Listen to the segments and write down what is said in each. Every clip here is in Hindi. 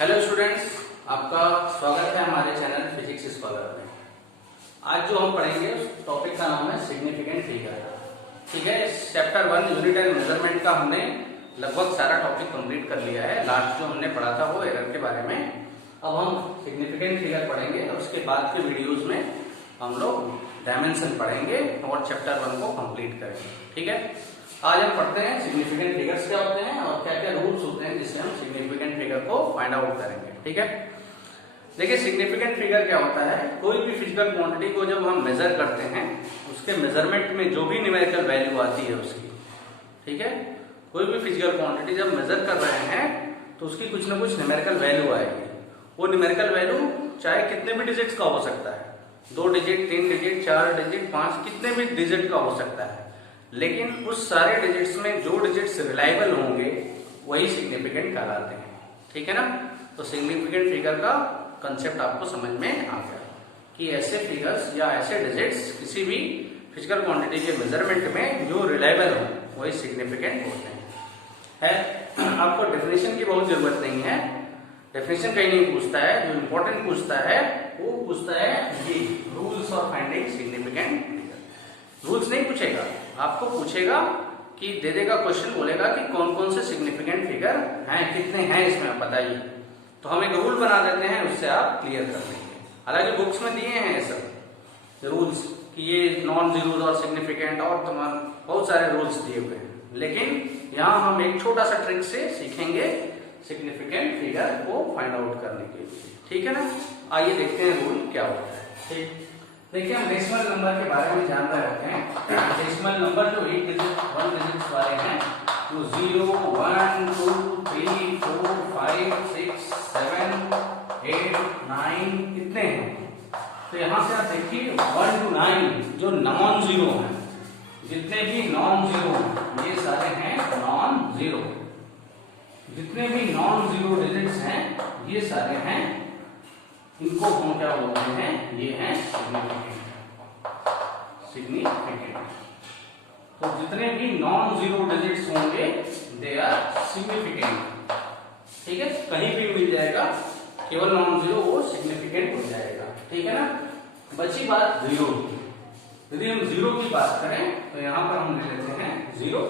हेलो स्टूडेंट्स, आपका स्वागत है हमारे चैनल फिजिक्स स्कॉलर में। आज जो हम पढ़ेंगे उस टॉपिक का नाम है सिग्निफिकेंट फिगर। ठीक है, चैप्टर 1 यूनिट एंड मेजरमेंट का हमने लगभग सारा टॉपिक कंप्लीट कर लिया है। लास्ट जो हमने पढ़ा था वो एरर के बारे में। अब हम सिग्निफिकेंट फिगर पढ़ेंगे और उसके बाद के वीडियोज में हम लोग डायमेंशन पढ़ेंगे और चैप्टर 1 को कंप्लीट करेंगे। ठीक है, आज हम पढ़ते हैं सिग्निफिकेंट फिगर्स क्या होते हैं और क्या क्या रूल्स होते हैं जिससे हम सिग्निफिकेंट फिगर को फाइंड आउट करेंगे। ठीक है, देखिए सिग्निफिकेंट फिगर क्या होता है। कोई भी फिजिकल क्वांटिटी को जब हम मेजर करते हैं उसके मेजरमेंट में जो भी न्यूमेरिकल वैल्यू आती है उसकी, ठीक है, कोई भी फिजिकल क्वांटिटी जब मेजर कर रहे हैं तो उसकी कुछ ना कुछ न्यूमेरिकल वैल्यू आएगी। वो न्यूमेरिकल वैल्यू चाहे कितने भी डिजिट्स का हो सकता है, 2 डिजिट, 3 डिजिट, 4 डिजिट, 5, कितने भी डिजिट का हो सकता है, लेकिन उस सारे डिजिट्स में जो डिजिट्स रिलायबल होंगे वही सिग्निफिकेंट कहलाते हैं। ठीक है ना, तो सिग्निफिकेंट फिगर का कंसेप्ट आपको समझ में आ गया कि ऐसे फिगर्स या ऐसे डिजिट्स किसी भी फिजिकल क्वांटिटी के मेजरमेंट में जो रिलायबल हो वही सिग्निफिकेंट होते हैं। आपको डेफिनेशन की बहुत जरूरत नहीं है, डेफिनेशन कहीं नहीं पूछता है। जो इंपॉर्टेंट पूछता है वो पूछता है ये रूल्स और फाइंडिंग सिग्निफिकेंट फिगर। रूल्स नहीं पूछेगा, आपको पूछेगा कि दे देगा क्वेश्चन, बोलेगा कि कौन कौन से सिग्निफिकेंट फिगर हैं, कितने हैं इसमें बताइए। तो हम एक रूल बना देते हैं, उससे आप क्लियर कर लेंगे। हालांकि बुक्स में दिए हैं ये सब रूल्स कि ये नॉन जीरोज और सिग्निफिकेंट और तमाम बहुत सारे रूल्स दिए हुए हैं, लेकिन यहाँ हम एक छोटा सा ट्रिक से सीखेंगे सिग्निफिकेंट फिगर को फाइंड आउट करने के लिए। ठीक है ना, आइए देखते हैं रूल क्या होता है। ठीक, देखिए हम डेसिमल नंबर के बारे में जान रहे होते हैं। डेसिमल नंबर जो 1 डिजिट वाले हैं वो 0, 1, 2, 3, 4, 5, 6, 7, 8, 9 कितने हैं। तो यहाँ से आप देखिए 1 to 9 जो नॉन जीरो है, जितने भी नॉन जीरो ये सारे हैं नॉन जीरो। जितने भी नॉन जीरो डिजिट्स हैं ये सारे हैं, इनको हम क्या बोलते हैं, ये हैं सिग्निफिकेंट। तो जितने भी नॉन जीरो डिजिट्स होंगे दे आर सिग्निफिकेंट। ठीक है, कहीं भी मिल जाएगा, केवल नॉन जीरो वो सिग्निफिकेंट हो जाएगा। ठीक है ना, बची बात जीरो की। यदि हम जीरो की बात करें तो यहाँ पर हम ले लेते हैं 0।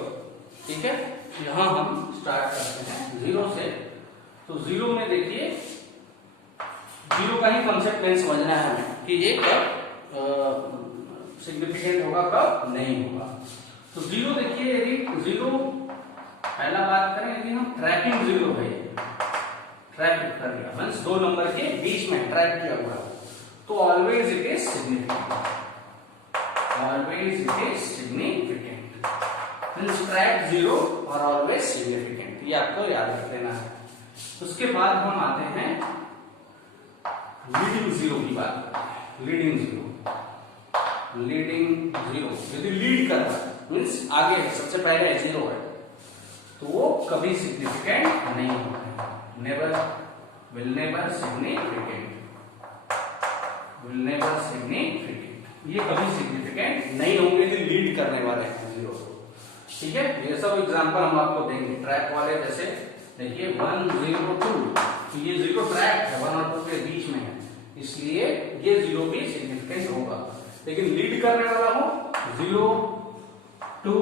ठीक है, यहाँ हम स्टार्ट करते हैं 0 से। तो 0 में देखिए, 0 का ही कंसेप्ट में समझना है हमें कि ये कब सिग्निफिकेंट होगा कब नहीं होगा। तो 0 देखिए, यदि 0 पहला बात करें, यदि हम ट्रैकिंग 0 है, ट्रैक कर लिया मींस 2 नंबर के बीच में ट्रैक किया हुआ, तो always it is significant. Always it is significant means track 0 और ऑलवेज सिग्निफिकेंट, ये आपको याद रख लेना है। उसके बाद हम आते हैं लीडिंग 0 की बात करते हैं। लीडिंग 0, लीडिंग 0 यदि लीड कर रहा है मीन्स आगे है, सबसे पहले 0 है, तो वो कभी सिग्निफिकेंट नहीं होगा। Never, will never significant, will never significant, ये कभी सिग्निफिकेंट नहीं होंगे यदि लीड करने वाले हैं 0। ठीक है, ये सब एग्जांपल हम आपको देंगे ट्रैक वाले। जैसे देखिए 1, 0, 2, ये 0 ट्रैक है, 1 और 2 के बीच में है, इसलिए ये 0 भी सिग्निफिकेंट होगा। लेकिन लीड करने वाला हो 0, 2,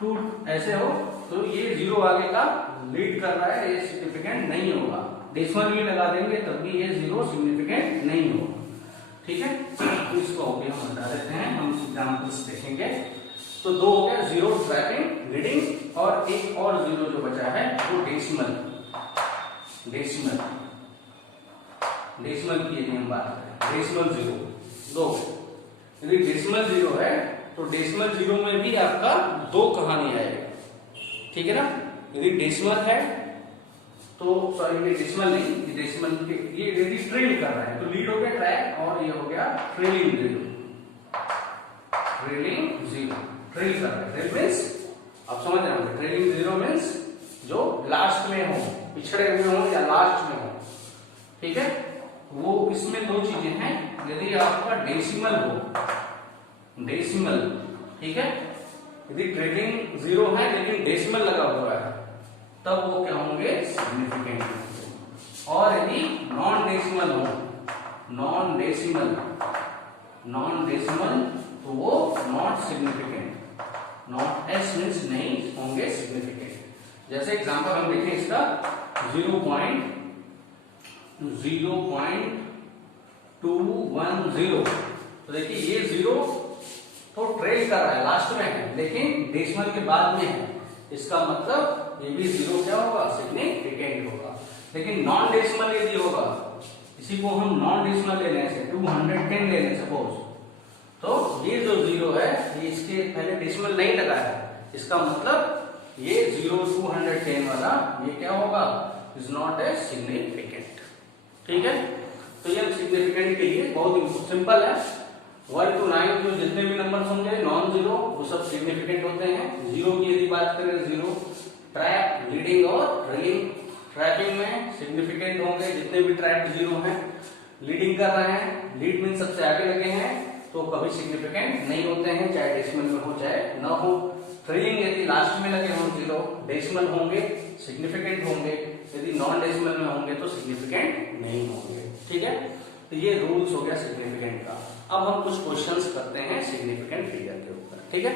2 ऐसे हो तो ये 0 आगे का लीड कर रहा है, ये सिग्निफिकेंट नहीं होगा। डेसिमल भी लगा देंगे तब भी ये 0 सिग्निफिकेंट नहीं होगा। ठीक है, तो इसको भी हम बता देते हैं, हम एग्जांपल्स देखेंगे। तो 2 हो गया 0 ट्रैकिंग, लीडिंग, और एक और 0 जो बचा है वो डेसिमल। डेसिमल, डेसिमल की यदि हम बात करें, डेसिमल 0 2, यदि डेसिमल 0 है तो डेसिमल 0 में भी आपका 2 कहानी आएगा। ठीक है ना, यदि डेसिमल है तो सॉरी ये डेसिमल नहीं, ये डेसिमल के ये यदि ट्रेल कर रहा है तो लीड हो गया ट्रैक और ये हो गया ट्रेलिंग 0। ट्रेलिंग 0 ट्रेल कर रहा है, ट्रेल मीन्स आप समझ रहे होंगे, ट्रेलिंग 0 मीन्स जो लास्ट में हो, पिछड़े हुए हो या लास्ट में हो। ठीक है, वो इसमें 2 चीजें हैं। यदि आपका डेसिमल हो, डेसिमल, ठीक है, यदि ट्रेलिंग 0 है लेकिन डेसिमल लगा हुआ है तब वो क्या होंगे, सिग्निफिकेंट। नॉन डेसिमल तो वो not significant, not S means नहीं होंगे सिग्निफिकेंट। जैसे एग्जांपल हम देखें इसका 0.0210, तो देखिए ये 0 तो ट्रेल कर रहा है, लास्ट में है, लेकिन डेसिमल के बाद में है, इसका मतलब ये भी 0 क्या होगा, सिग्निफिकेंट होगा। लेकिन नॉन डेसिमल यदि होगा, इसी को हम नॉन डेसिमल ले लें, 210 ले लें सपोज, तो ये जो 0 है ये इसके पहले डेसिमल नहीं लगा है, इसका मतलब ये 210 वाला ये क्या होगा, इज नॉट ए सिग्निफिकेंट। ठीक है, तो ये सिग्निफिकेंट के लिए बहुत सिंपल है, 1 to 9 जो जितने भी नंबर्स होंगे नॉन जीरो वो सब सिग्निफिकेंट होते हैं। जीरो की यदि बात करें, जीरो ट्रैप, लीडिंग और ट्रेलिंग, ट्रैपिंग में सिग्निफिकेंट होंगे जितने भी ट्रैप जीरो हैं, लीडिंग कर रहे हैं, लीड मीन सबसे आगे लगे हैं तो कभी सिग्निफिकेंट नहीं होते हैं, चाहे डेसिमल में हो चाहे न हो। ट्रेलिंग यदि लास्ट में लगे हों जीरो, डेसिमल होंगे सिग्निफिकेंट होंगे, यदि नॉन डेसिमल में होंगे तो सिग्निफिकेंट नहीं होंगे। ठीक है, तो ये रूल्स हो गया सिग्निफिकेंट का। अब हम कुछ क्वेश्चंस करते हैं सिग्निफिकेंट फिगर के ऊपर। ठीक है,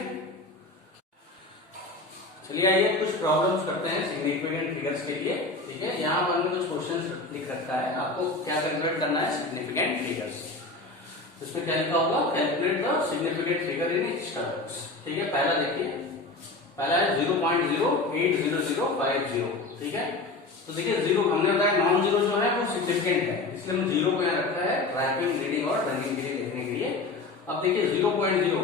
चलिए आइए कुछ प्रॉब्लम्स करते हैं सिग्निफिकेंट फिगर्स के लिए। ठीक है, यहाँ पर हमने कुछ क्वेश्चंस लिख रखा है, आपको क्या कैलकुलेट करना है सिग्निफिकेंट फिगर्स। इसमें क्या लिखा होगा, calculate the significant figure in each terms. ठीक है, पहला देखिए, पहला है 0.080050। ठीक है, तो देखिए 0 हमने बताया नॉन जीरो जो है वो सिग्निफिकेंट है, इसलिए हमने 0 को यहाँ रखा है ट्रैपिंग, लीडिंग और रनिंग के लिए लिखने के लिए। अब देखिए 0.0,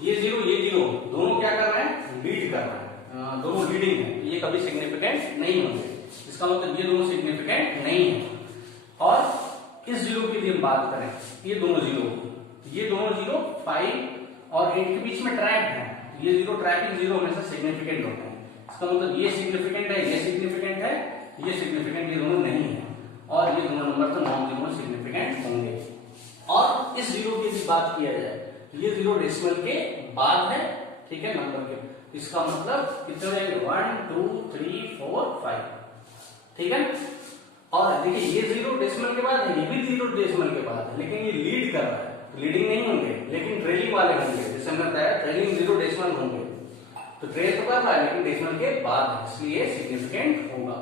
ये 0 ये 0 दोनों क्या कर रहे हैं, लीड कर रहे हैं, दोनों लीडिंग है, ये कभी सिग्निफिकेंट नहीं होंगे, इसका मतलब ये दोनों सिग्निफिकेंट नहीं है। और इस 0 की यदि हम बात करें, ये दोनों 0 5 और 8 के बीच में ट्रैप है, ये 0 ट्रैपिंग 0 हमेशा सिग्निफिकेंट होते हैं, इसका मतलब ये सिग्निफिकेंट है, ये सिग्निफिकेंट है, ये सिग्निफिकेंट ये दोनों नहीं है, और ये दोनों नंबर तो नॉन जीरो सिग्निफिकेंट होंगे। और इस 0 की यदि बात किया जाए, ये 0 डेसिमल के बाद है, ठीक है, नंबर के, इसका मतलब कितने हो जाएंगे 1 2 3 4 5। ठीक है, और देखिए ये 0 डेसिमल के बाद है, ये भी 0 डेसिमल के बाद है, लेकिन ये लीड कर रहा है, लीडिंग नहीं होंगे, लेकिन ट्रेलिंग वाले होंगे, जैसे हमने बताया ट्रेलिंग 0 डेसिमल होंगे, तो ट्रेल तो कर रहा है लेकिन डेसिमल के बाद है, इसलिए सिग्निफिकेंट होगा।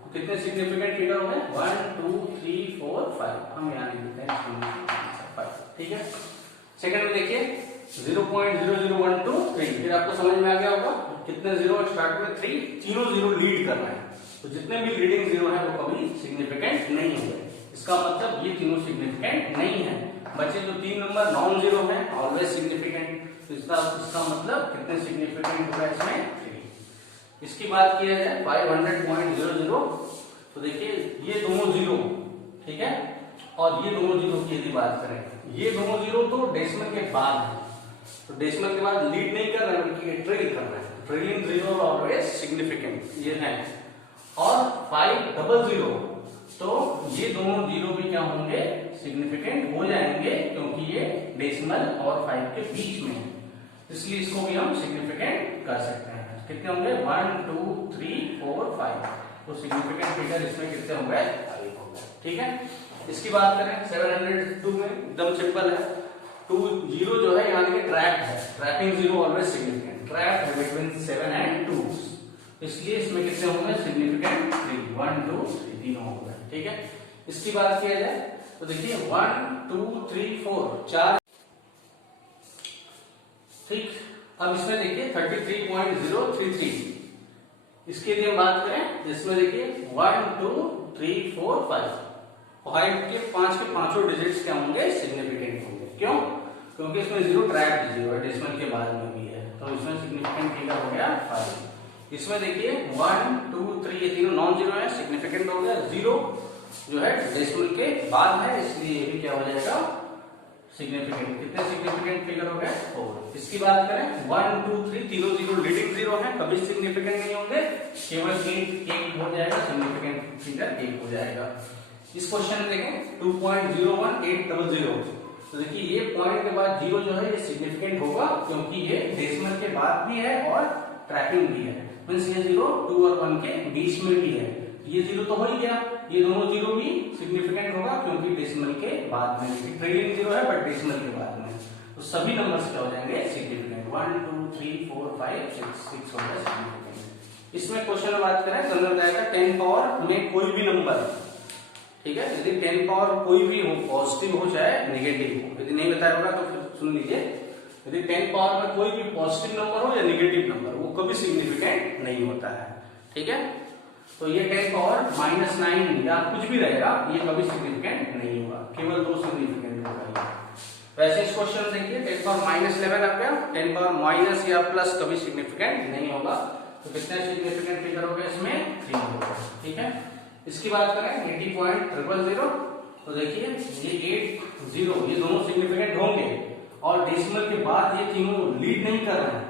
तो कितने सिग्निफिकेंट फिगर होंगे 1 2 3 4 5, हम यहाँ लिख देते हैं 5। ठीक है, सेकंड में देखिए 0.00123, फिर आपको समझ में आ गया होगा कितने 0 स्टार्ट में 3, तीनों 0 लीड कर रहे हैं, तो जितने भी लीडिंग 0 है वो कभी सिग्निफिकेंट नहीं होंगे, इसका मतलब ये तीनों सिग्निफिकेंट नहीं है। बचे जो 3 नंबर नॉन जीरो है ऑलवेज सिग्निफिकेंट, तो इसका मतलब कितने सिग्निफिकेंट होगा इसमें 3। इसकी बात किया जाए 500.00, तो देखिए ये दोनों 0, ठीक है, और ये दोनों 0 की यदि बात करें, ये दोनों 0 तो डेसिमल के बाद है, तो डेसिमल के बाद लीड नहीं कर रहे हैं बल्कि ट्रेल कर रहे हैं, ट्रेलिंग 0 ऑलवेज सिग्निफिकेंट ये है। और 500, तो ये दोनों 0 भी क्या होंगे, सिग्निफिकेंट हो जाएंगे, क्योंकि ये डेसिमल और 5 के बीच में है, इसलिए इसको भी हम सिग्निफिकेंट कर सकते हैं। कितने होंगे 1 2 3 4 5, तो सिग्निफिकेंट फिगर इसमें कितने होंगे 5 होंगे। ठीक है, इसकी बात करें 702 में एकदम सिंपल है, 2 0 जो है यहाँ देखिए ट्रैप है, ट्रैपिंग 0 ऑलवेज सिग्निफिकेंट, ट्रैप है बिटवीन 7 एंड 2, इसलिए इसमें कितने होंगे सिग्निफिकेंट 3, 1 2 3 तीनों होंगे। ठीक है, इसकी बात किया जाए तो देखिए 1 2 3 4 4, ठीक। अब इसमें देखिए 33.033, इसके लिए हम बात करें, इसमें देखिए 1 2 3 4 5 के 5 के पांचों डिजिट्स क्या होंगे, सिग्निफिकेंट होंगे। क्यों? क्योंकि इसमें 0 ट्रैप 0 है, डेसिमल के बाद में भी है, तो इसमें सिग्निफिकेंट फिगर हो गया 5। इसमें देखिए 1 2 3 ये तीनों नॉन जीरो है, सिग्निफिकेंट हो गया, 0 जो है डेसिमल के बाद है, इसलिए ये भी क्या हो जाएगा सिग्निफिकेंट। कितने सिग्निफिकेंट फिगर हो गए 4। इसकी बात करें 1 2 3 तीनों 0 लीडिंग 0 है, कभी सिग्निफिकेंट नहीं होंगे, केवल एक हो जाएगा सिग्निफिकेंट फिगर 1 हो जाएगा। इस क्वेश्चन में देखें 2.01800, तो देखिए ये पॉइंट के बाद 0 जो है ये सिग्निफिकेंट होगा, क्योंकि ये डेसिमल के बाद भी है और ट्रैपिंग भी है, मींस ये 0 2 और 1 के बीच में भी है, ये जीरो तो हो ही गया, ये दोनों जीरो भी सिग्निफिकेंट होगा क्योंकि डेसिमल के बाद में, ट्रिलियन जीरो है बट डेसिमल के बाद में, तो सभी नंबर्स क्या हो जाएंगे सिग्निफिकेंट। 1 2 3 4 5 6 हो गया सिग्निफिकेंट। इसमें क्वेश्चन में बात करें तो अंदर जाएगा 10 पावर में कोई भी नंबर, ठीक है, यदि 10 पावर कोई भी हो, पॉजिटिव हो चाहे नेगेटिव हो, यदि नहीं बताया होगा तो फिर सुन लीजिए, यदि 10 पावर में कोई भी पॉजिटिव नंबर हो या नेगेटिव नंबर, वो कभी सिग्निफिकेंट नहीं होता है, ठीक है। तो ये 10 पावर -9 या कुछ भी रहेगा, ये कभी सिग्निफिकेंट नहीं होगा, केवल दो सिग्निफिकेंट होगा। वैसे इस क्वेश्चन देखिए 10 पावर -11 आ गया, 10 पावर माइनस या प्लस कभी सिग्निफिकेंट नहीं होगा, तो कितने सिग्निफिकेंट फिगर हो गए इसमें 3 होगा, ठीक है। इसकी बात करें 80.000, तो देखिए ये 80 ये दोनों सिग्निफिकेंट होंगे और डेसिमल के बाद ये तीनों लीड नहीं कर रहे हैं,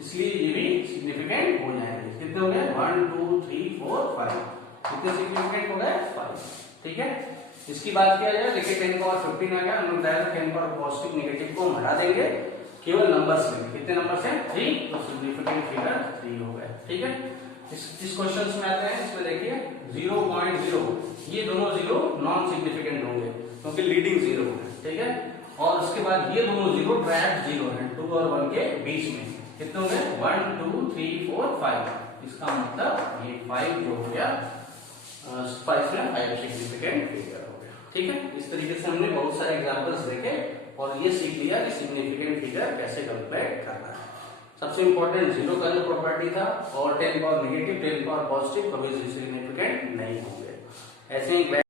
इसलिए ये भी सिग्निफिकेंट हो जाएंगे। कितने हो गए 1 2 3 4 5, कितने सिग्निफिकेंट हो गए 5, ठीक है। इसकी बात किया जाए, देखिए 10 पावर 15 आ गया, हमने बताया 10 पावर पॉजिटिव नेगेटिव को हटा देंगे, केवल नंबर्स में, कितने नंबर्स हैं 3, तो सिग्निफिकेंट फिगर 3 हो गए, ठीक है। इस क्वेश्चन में आते हैं, इसमें देखिए 0.0, ये दोनों जीरो नॉन सिग्निफिकेंट होंगे क्योंकि लीडिंग जीरो है, ठीक है। और उसके बाद ये दोनों जीरो ट्रैप जीरो है 2 और 1 के बीच में, कितने होंगे 1 2 3 4 5, इसका मतलब ये 5 जो हो गया 5 में 5 सिग्निफिकेंट फिगर हो गया, ठीक है। इस तरीके से हमने बहुत सारे एग्जांपल्स देखे और ये सीख लिया कि सिग्निफिकेंट फिगर कैसे कैलकुलेट करना है। सबसे इंपॉर्टेंट जीरो का जो प्रॉपर्टी था, और 10 पावर नेगेटिव 10 पावर पॉजिटिव कभी सिग्निफिकेंट नहीं होंगे। ऐसे ही